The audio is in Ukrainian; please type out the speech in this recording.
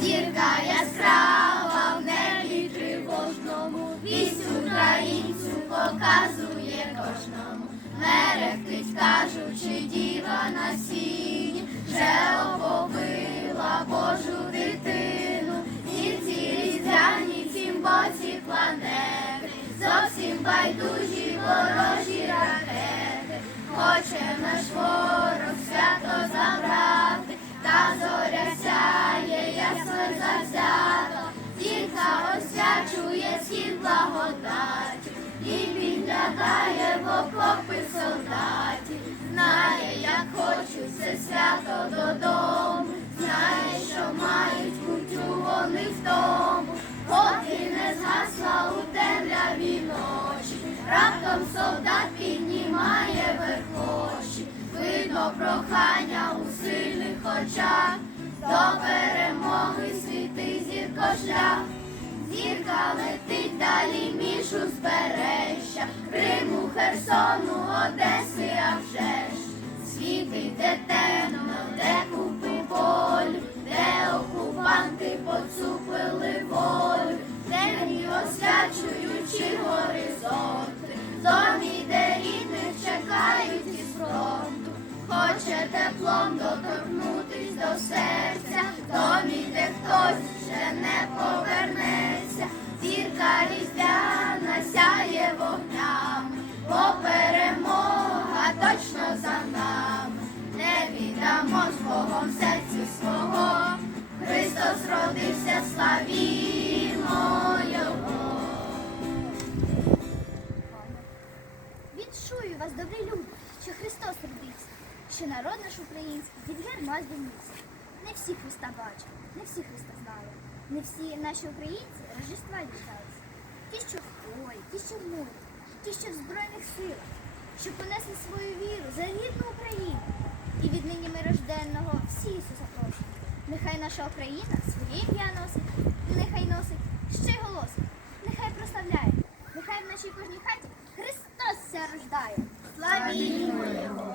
Зірка яскрава в небі тривожному, вість українцю показує кожному. Мерехтить, кажучи, діва на сіні, вже оповила Божу дитину, зірці різдвяні цім боці планети, зовсім байдужі ворожі ракети, хоче наш ворог раптом солдат піднімає верхоші, видно прохання у сильних очах, до перемоги світи зірко шлях. Зірка летить далі між узбережжя, Криму, Херсону, Одеси, теплом доторкнутись до серця, в домі, де хтось вже не повернеться, зірка різдвяна сяє вогнями, бо перемога точно за нами, не віддамо з Богом серцю свого, Христос родився, славімо Його. Відчую вас, добрі люди, що Христос родився, що народ наш український від герма звільнився. Не всі Христа бачили, не всі Христа знали, не всі наші українці Рождества діждалися. Ті, що полі, ті, що в морі, ті, що в Збройних силах, що понесли свою віру за рідну Україну. І віднині ми рожденного всі Ісуса просимо. Нехай наша Україна своє ім'я носить, і нехай носить ще й голосить, нехай прославляє, нехай в нашій кожній хаті Христос ся рождає. Славімо Його!